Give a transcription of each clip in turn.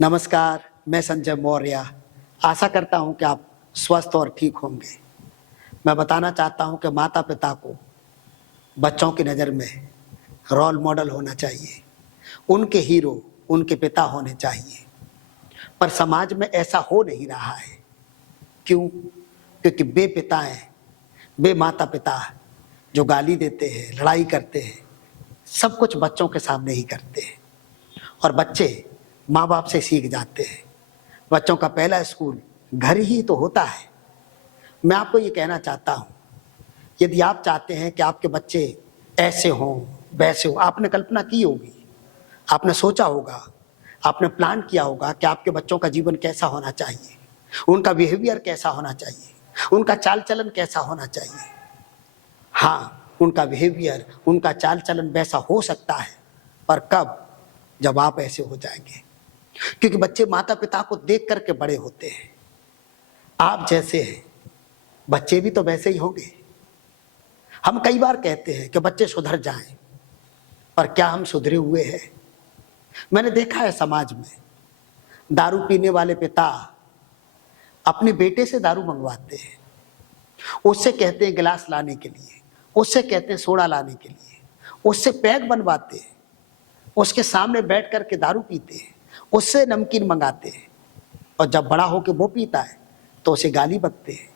नमस्कार, मैं संजय मौर्य। आशा करता हूं कि आप स्वस्थ और ठीक होंगे। मैं बताना चाहता हूं कि माता पिता को बच्चों की नज़र में रोल मॉडल होना चाहिए, उनके हीरो उनके पिता होने चाहिए। पर समाज में ऐसा हो नहीं रहा है। क्यों? क्योंकि वे पिता हैं, वे माता पिता जो गाली देते हैं, लड़ाई करते हैं, सब कुछ बच्चों के सामने ही करते हैं और बच्चे माँ बाप से सीख जाते हैं। बच्चों का पहला स्कूल घर ही तो होता है। मैं आपको ये कहना चाहता हूँ, यदि आप चाहते हैं कि आपके बच्चे ऐसे हों वैसे हो, आपने कल्पना की होगी, आपने सोचा होगा, आपने प्लान किया होगा कि आपके बच्चों का जीवन कैसा होना चाहिए, उनका बिहेवियर कैसा होना चाहिए, उनका चाल चलन कैसा होना चाहिए। हाँ, उनका बिहेवियर, उनका चाल चलन वैसा हो सकता है, पर कब? जब आप ऐसे हो जाएंगे। क्योंकि बच्चे माता पिता को देख करके बड़े होते हैं। आप जैसे हैं, बच्चे भी तो वैसे ही होंगे। हम कई बार कहते हैं कि बच्चे सुधर जाएं, पर क्या हम सुधरे हुए हैं? मैंने देखा है समाज में दारू पीने वाले पिता अपने बेटे से दारू मंगवाते हैं, उससे कहते हैं गिलास लाने के लिए, उससे कहते हैं सोडा लाने के लिए, उससे पैक बनवाते हैं, उसके सामने बैठ करके दारू पीते हैं, उससे नमकीन मंगाते हैं, और जब बड़ा होकर वो पीता है तो उसे गाली बकते हैं,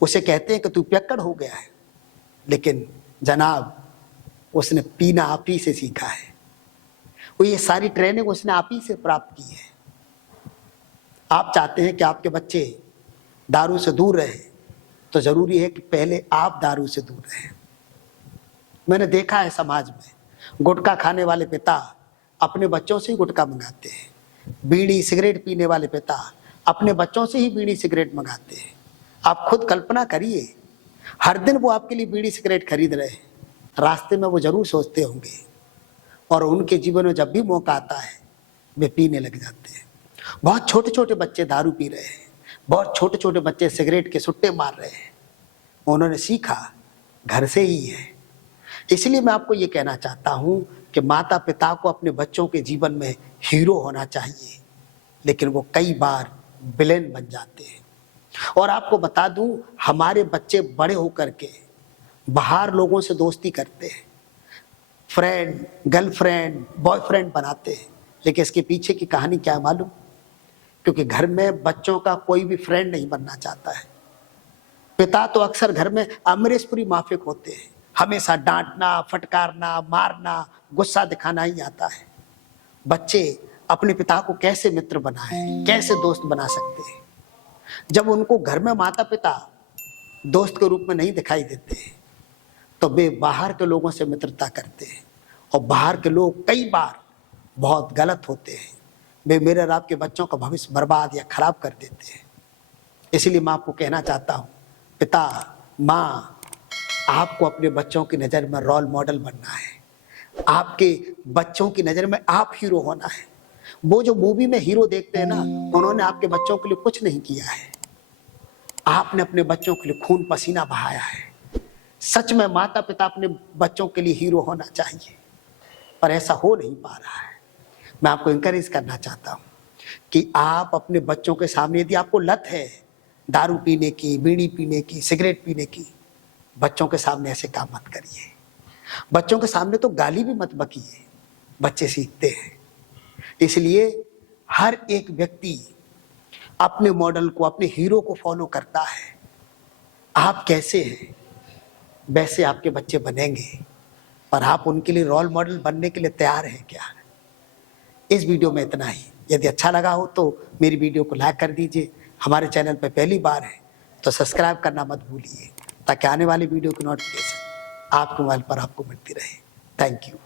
उसे कहते हैं कि तू पियक्कड़ हो गया है। लेकिन जनाब, उसने पीना आप ही से सीखा है, वो ये सारी ट्रेनिंग उसने आप ही से प्राप्त की है। आप चाहते हैं कि आपके बच्चे दारू से दूर रहे, तो जरूरी है कि पहले आप दारू से दूर रहें। मैंने देखा है समाज में गुटखा खाने वाले पिता अपने बच्चों से ही गुटखा मंगाते हैं, बीड़ी सिगरेट पीने वाले पिता अपने बच्चों से ही बीड़ी सिगरेट मंगाते हैं। आप खुद कल्पना करिए, हर दिन वो आपके लिए बीड़ी सिगरेट खरीद रहे हैं, रास्ते में वो जरूर सोचते होंगे, और उनके जीवन में जब भी मौका आता है वे पीने लग जाते हैं। बहुत छोटे छोटे बच्चे दारू पी रहे हैं, बहुत छोटे छोटे बच्चे सिगरेट के सुट्टे मार रहे हैं। उन्होंने सीखा घर से ही है। इसलिए मैं आपको ये कहना चाहता हूं कि माता पिता को अपने बच्चों के जीवन में हीरो होना चाहिए, लेकिन वो कई बार विलेन बन जाते हैं। और आपको बता दूं, हमारे बच्चे बड़े होकर के बाहर लोगों से दोस्ती करते हैं, फ्रेंड, गर्लफ्रेंड, बॉयफ्रेंड बनाते हैं, लेकिन इसके पीछे की कहानी क्या है मालूम? क्योंकि घर में बच्चों का कोई भी फ्रेंड नहीं बनना चाहता है। पिता तो अक्सर घर में अमरीशपुरी माफिक होते हैं, हमेशा डांटना, फटकारना, मारना, गुस्सा दिखाना ही आता है। बच्चे अपने पिता को कैसे मित्र बनाएं, कैसे दोस्त बना सकते हैं? जब उनको घर में माता पिता दोस्त के रूप में नहीं दिखाई देते, तो वे बाहर के लोगों से मित्रता करते हैं, और बाहर के लोग कई बार बहुत गलत होते हैं। वे मेरे और आपके बच्चों का भविष्य बर्बाद या खराब कर देते हैं। इसलिए मैं आपको कहना चाहता हूँ, पिता, माँ, आपको अपने बच्चों की नज़र में रोल मॉडल बनना है। आपके बच्चों की नज़र में आप हीरो होना है। वो जो मूवी में हीरो देखते हैं ना, उन्होंने आपके बच्चों के लिए कुछ नहीं किया है। आपने अपने बच्चों के लिए खून पसीना बहाया है। सच में माता पिता अपने बच्चों के लिए हीरो होना चाहिए, पर ऐसा हो नहीं पा रहा है। मैं आपको इंकरेज करना चाहता हूँ कि आप अपने बच्चों के सामने, यदि आपको लत है दारू पीने की, बीड़ी पीने की, सिगरेट पीने की, बच्चों के सामने ऐसे काम मत करिए। बच्चों के सामने तो गाली भी मत बकिए, बच्चे सीखते हैं। इसलिए हर एक व्यक्ति अपने मॉडल को, अपने हीरो को फॉलो करता है। आप कैसे हैं वैसे आपके बच्चे बनेंगे, पर आप उनके लिए रोल मॉडल बनने के लिए तैयार हैं क्या? इस वीडियो में इतना ही। यदि अच्छा लगा हो तो मेरी वीडियो को लाइक कर दीजिए। हमारे चैनल पर पहली बार है तो सब्सक्राइब करना मत भूलिए, ताकि आने वाली वीडियो की नोटिफिकेशन आपके मोबाइल पर आपको मिलती रहे। Thank you.